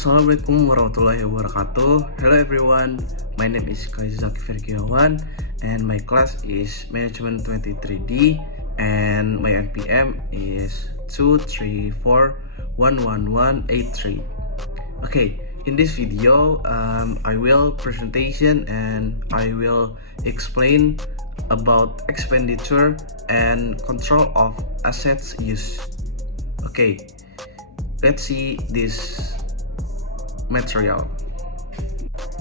Assalamualaikum warahmatullahi wabarakatuh. Hello everyone, my name is Kaizaki Fergiawan and my class is Management 23D and my NPM is 234111183. Okay, in this video I will presentation and I will explain about expenditure and control of assets use. Okay, let's see this material.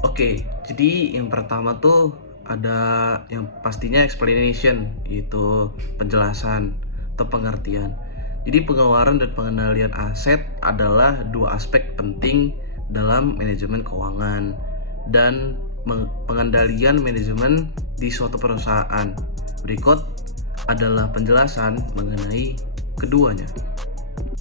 Oke, jadi yang pertama tuh ada yang pastinya explanation, yaitu penjelasan atau pengertian. Jadi pengeluaran dan pengendalian aset adalah dua aspek penting dalam manajemen keuangan dan pengendalian manajemen di suatu perusahaan. Berikut adalah penjelasan mengenai keduanya.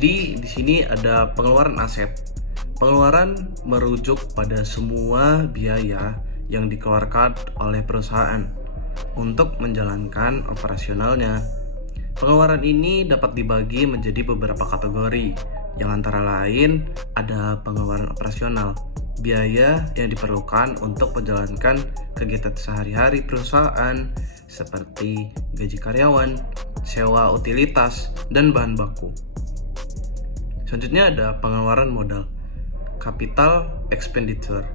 Di sini ada pengeluaran aset. Pengeluaran merujuk pada semua biaya yang dikeluarkan oleh perusahaan untuk menjalankan operasionalnya. Pengeluaran ini dapat dibagi menjadi beberapa kategori, yang antara lain ada pengeluaran operasional, biaya yang diperlukan untuk menjalankan kegiatan sehari-hari perusahaan seperti gaji karyawan, sewa utilitas, dan bahan baku. Selanjutnya ada pengeluaran modal, capital expenditure,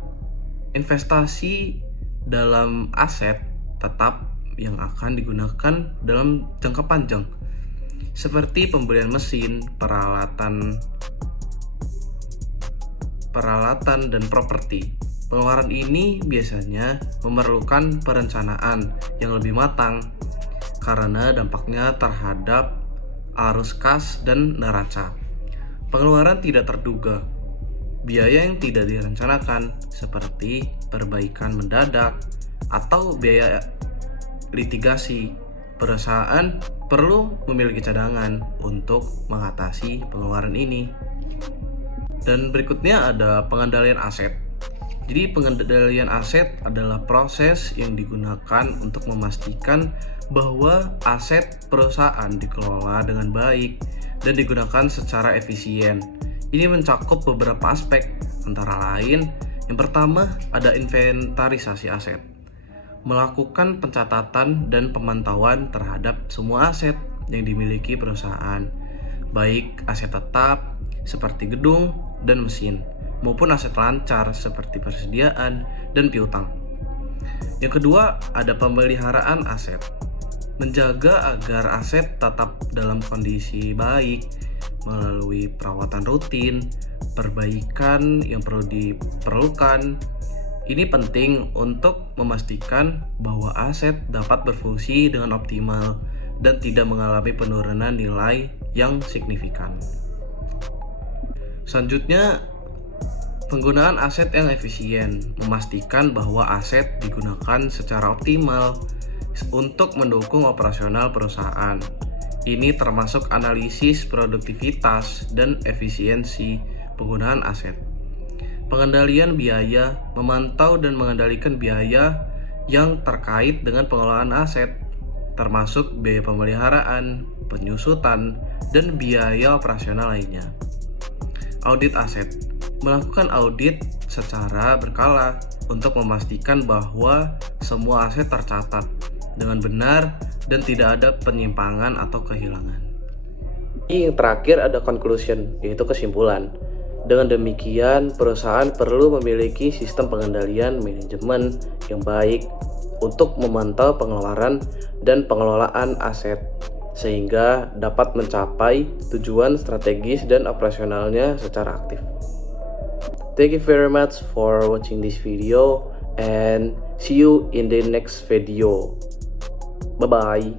investasi dalam aset tetap yang akan digunakan dalam jangka panjang, seperti pembelian mesin, peralatan dan properti. Pengeluaran ini biasanya memerlukan perencanaan yang lebih matang karena dampaknya terhadap arus kas dan neraca. Pengeluaran tidak terduga, biaya yang tidak direncanakan seperti perbaikan mendadak atau biaya litigasi. Perusahaan perlu memiliki cadangan untuk mengatasi pengeluaran ini. Dan berikutnya ada pengendalian aset. Jadi pengendalian aset adalah proses yang digunakan untuk memastikan bahwa aset perusahaan dikelola dengan baik dan digunakan secara efisien. Ini mencakup beberapa aspek, antara lain yang pertama ada inventarisasi aset, melakukan pencatatan dan pemantauan terhadap semua aset yang dimiliki perusahaan, baik aset tetap seperti gedung dan mesin, maupun aset lancar seperti persediaan dan piutang. Yang kedua ada pemeliharaan aset, menjaga agar aset tetap dalam kondisi baik melalui perawatan rutin, perbaikan yang perlu diperlukan. Ini penting untuk memastikan bahwa aset dapat berfungsi dengan optimal dan tidak mengalami penurunan nilai yang signifikan. Selanjutnya, penggunaan aset yang efisien, memastikan bahwa aset digunakan secara optimal untuk mendukung operasional perusahaan. Ini termasuk analisis produktivitas dan efisiensi penggunaan aset. Pengendalian biaya, memantau dan mengendalikan biaya yang terkait dengan pengelolaan aset, termasuk biaya pemeliharaan, penyusutan, dan biaya operasional lainnya. Audit aset, melakukan audit secara berkala untuk memastikan bahwa semua aset tercatat dengan benar dan tidak ada penyimpangan atau kehilangan. Yang terakhir ada conclusion, yaitu kesimpulan. Dengan demikian, perusahaan perlu memiliki sistem pengendalian manajemen yang baik untuk memantau pengeluaran dan pengelolaan aset, sehingga dapat mencapai tujuan strategis dan operasionalnya secara aktif. Thank you very much for watching this video and see you in the next video. Bye-bye.